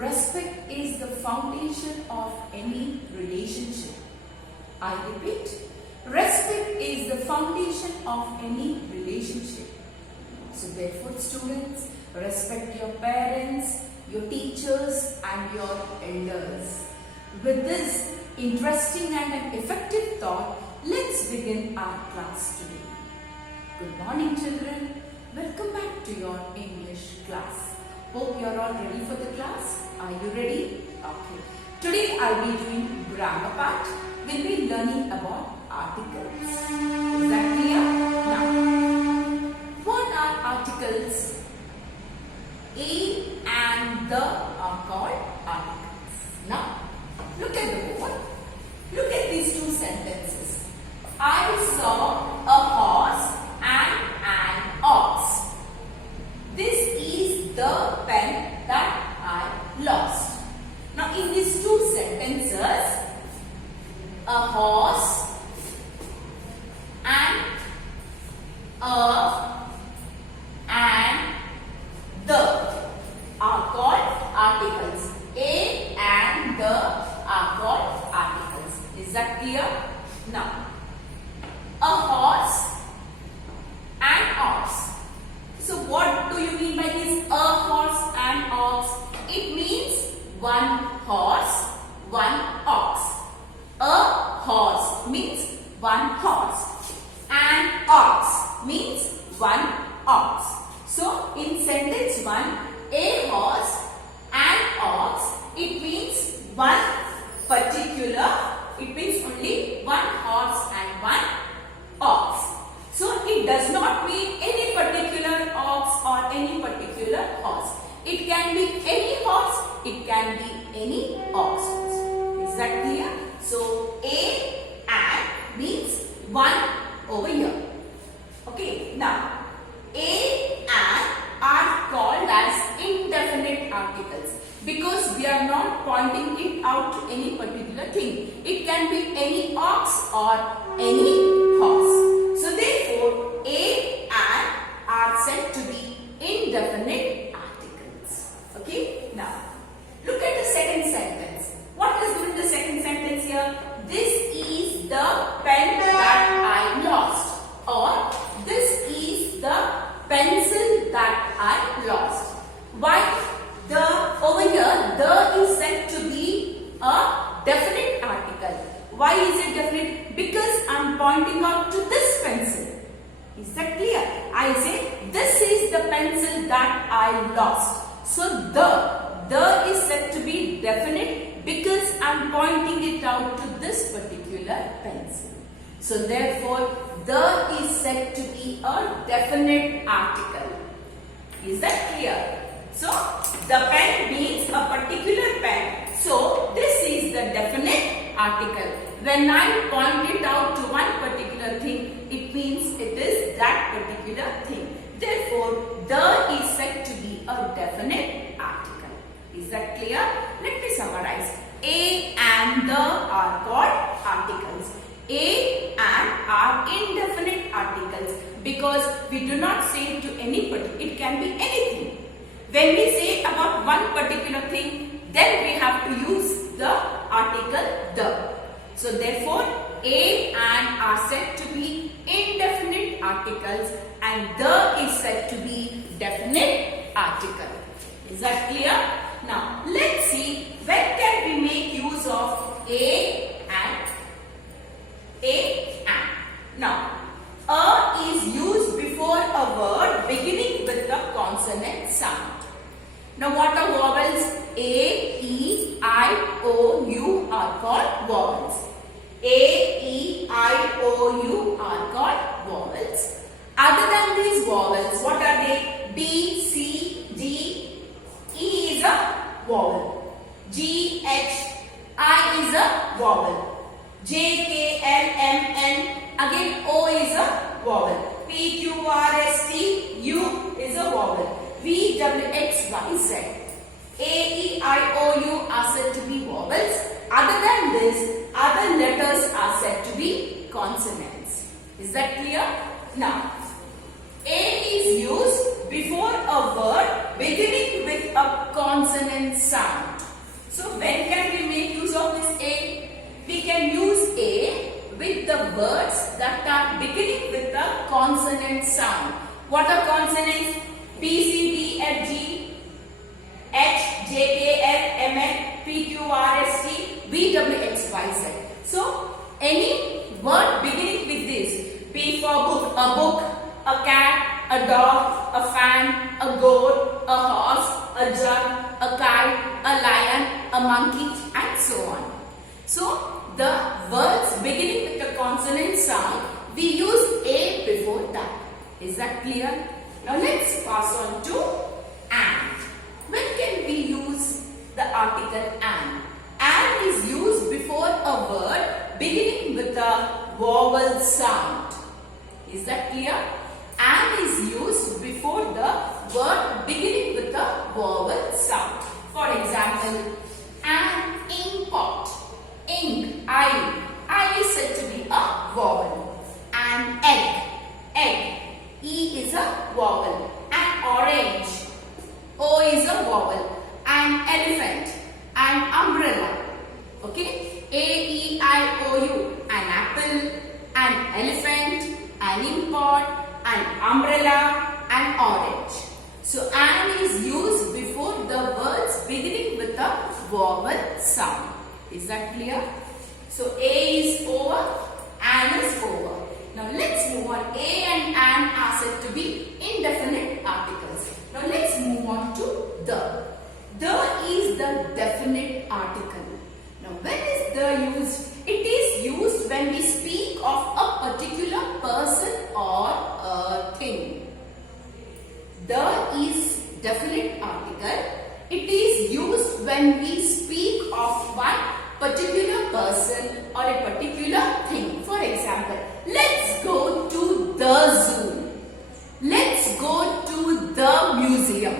respect is the foundation of any relationship. I repeat, respect is the foundation of any relationship. So therefore students, respect your parents, your teachers and your elders. With this interesting and an effective thought, let's begin our class today. Good morning children. Welcome back to your English class. Hope you are all ready for the class. Are you ready? Okay. Today I'll be doing grammar part. We'll be learning about articles. Is that clear? Now, what are articles? A and the are called articles. Now, look at the board. Look at these two sentences. I saw a horse and an ox. This is the pen that I lost. Now, in these two sentences, a horse and a and the are called articles. A and the are called articles. Is that clear? Now, a horse and ox. So what do you mean by this a horse and ox? It means one horse, one ox. A horse means one horse and ox means one ox. So in sentence 1, a horse and ox, it means one particular, it means only one horse and one ox. So it does not mean any particular ox or any particular horse. It can be any horse, it can be any ox. Is that clear? So a and means one over here. Okay, now a and are called as indefinite articles because we are not pointing it out to any particular thing. It can be any ox or any horse. So therefore, a and are said to be indefinite articles. Okay, now look at the second sentence. What is given in the second sentence here? This is the pen that I lost, or this is the pencil that I lost. Why over here the is said to be a definite article. Why is it definite? Because I am pointing out to this pencil. Is that clear? I say this is the pencil that I lost. So the is said to be definite because I am pointing it out to this particular pencil. So therefore the is said to be a definite article. Is that clear? So the pen means a particular pen. So this is the definite article. When I point it out to one particular thing, it means it is that particular thing. Therefore, the is said to be a definite article. Is that clear? Let me summarize. A and the are called articles. A and are indefinite articles because we do not say to any particular, it can be anything. When we say about one particular thing, then we have to use the article the. So therefore, a and are said to be indefinite articles and the is said to be definite article. Is that clear? Now, let's see when can we make use of a and. Now, a is used before a word beginning with a consonant sound. Now, what are vowels? A, E, I, O, U are called vowels. A, E, I, O, U are called vowels. Other than these vowels, what are they? B, C, D, E is a vowel. G, H, I is a vowel. J, K, L, M, N, again O is a vowel. P, Q, R, S, T, U is a vowel. V, W, X, Y, Z. A, E, I, O, U are said to be vowels. Other than this, other letters are said to be consonants. Is that clear? Now, A is used before a word beginning with a consonant sound. when can we make use of this A? We can use A with the words that are beginning with the consonant sound. What are consonants? B, C, D, F, G, H, J, K, L, M, N, P, Q, R, S, T, V, W, X, Y, Z. So, any word beginning with this. P for book, a cat, a dog, a fan, a goat, a horse, a jug, a kite, a lion, a monkey, and so on. So, the words beginning with the consonant sound, we use A before that. Is that clear? Now, let's pass on to and. When can we use the article and? And is used before a word beginning with a vowel sound. Is that clear? And is used before the word beginning with a vowel sound. For example, an ink pot. Ink, I is said to be a vowel. An egg, E is a vowel. An orange, O is a vowel. An elephant, an umbrella. Okay, A-E-I-O-U. An apple, an elephant, an ink pot, an umbrella, an orange. So, an is used before the words beginning with a vowel sound. Is that clear? So, A is over, an is over. Now, let's move on. A and an are said to be indefinite articles. Now, let's move on to the. The is the definite article. Now, when is the used? It is used when we speak of a particular person or a thing. The is definite article. It is used when we speak of one particular person or a particular thing. For example, let's go to the zoo. Let's go to the museum.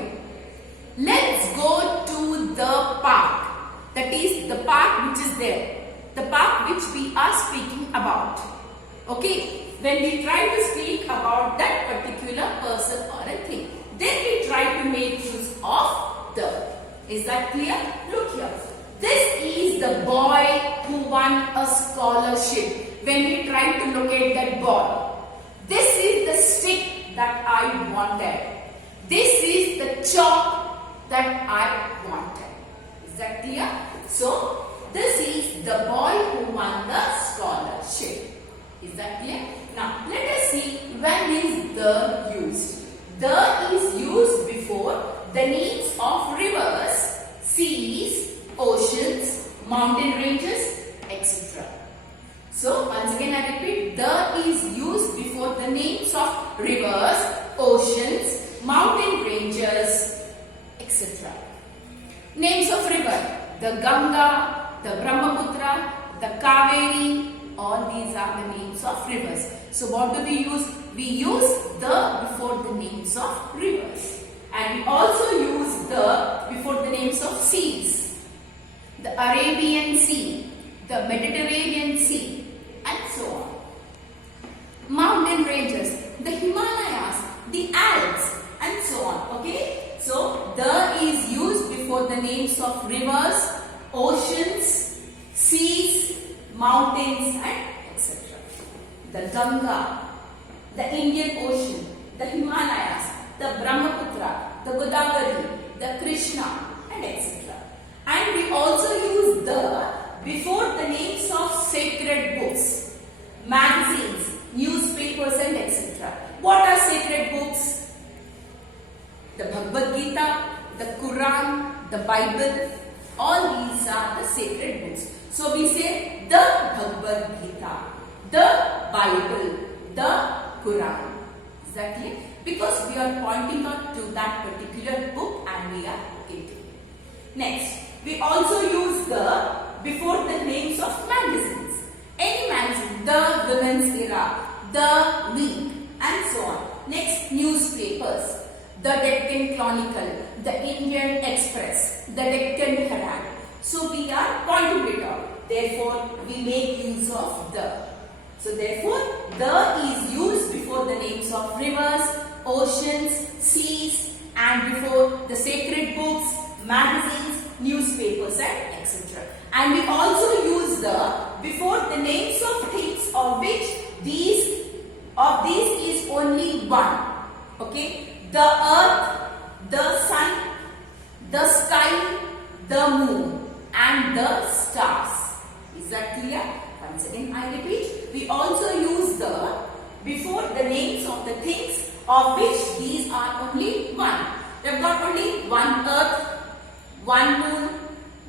Let's go to the park. That is the park which is there. The park which we are speaking about. Okay, when we try to speak about that particular person or a thing, then we try to make use of the. Is that clear? Look here. This is the boy who won a scholarship. When we try to locate that boy, this is the stick that I wanted. This is the chalk that I wanted. Is that clear? So, this is the boy who won the scholarship. Is that clear? Now, let us see when is the used. The is used before the names of rivers, seas, oceans, mountain ranges, etc. So, once again I repeat, the is used before the names of rivers, oceans, mountain ranges, etc. Names of river, the Ganga, the Brahmaputra, the Kaveri, all these are the names of rivers. So, what do we use? We use the before the names of rivers. And we also use the before the names of seas. The Arabian Sea, the Mediterranean Sea, and so on. Mountain ranges, the Himalayas, the Alps, and so on. Okay? So, the is used before the names of rivers, oceans, seas, mountains, and etc. The Ganga, the Indian Ocean, the Himalayas, the Brahmaputra, the Godavari, the Krishna, and etc. And we also use the before the names of sacred books, magazines, newspapers, and etc. What are sacred books? The Bhagavad Gita, the Quran, the Bible, all these are the sacred books. So we say the Bhagavad Gita, the Bible, the Quran. Is that clear? Because we are pointing out to that particular book and we are locating. Next, we also use the before the names of magazines. Any magazine, the Women's Era, the Week, and so on. Next, newspapers, the Deccan Chronicle, the Indian Express, the Deccan Herald. So we are pointing it out. Therefore, we make use of the. So therefore, the is used before the names of rivers, oceans, seas, and before the sacred books, magazines, newspapers, and etc. etc. And we also use the before the names of things of which these is only one. Okay, the earth, the sun, the sky, the moon, and the stars. Is that clear? Once again I repeat, we also use the before the names of the things of which these are only one. We have got only one earth, one moon,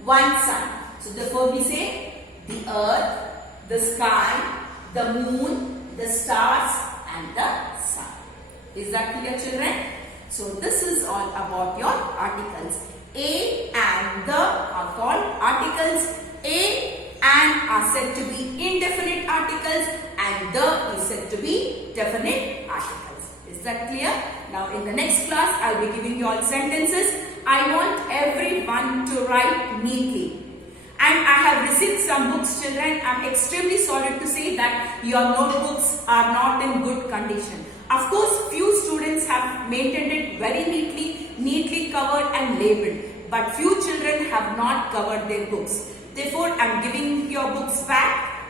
one sun. So therefore we say the earth, the sky, the moon, the stars, and the sun. Is that clear, children? So this is all about your articles. A and the are called articles. A and are said to be indefinite articles, and the is said to be definite articles. Is that clear? Now in the next class, I'll be giving you all sentences. I want everyone to write neatly. And I have received some books, children. I'm extremely sorry to say that your notebooks are not in good condition. Of course, few students have maintained it very neatly covered and labeled. But few children have not covered their books. Therefore, I'm giving your books back.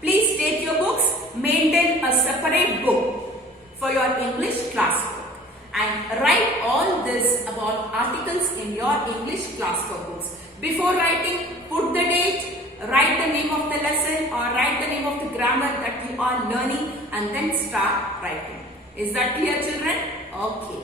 Please take your books, maintain a separate book for your English class book. And write all this about articles in your English class books. Before writing, put the date, write the name of the lesson or write the name of the grammar that you are learning and then start writing. Is that clear, children? Okay.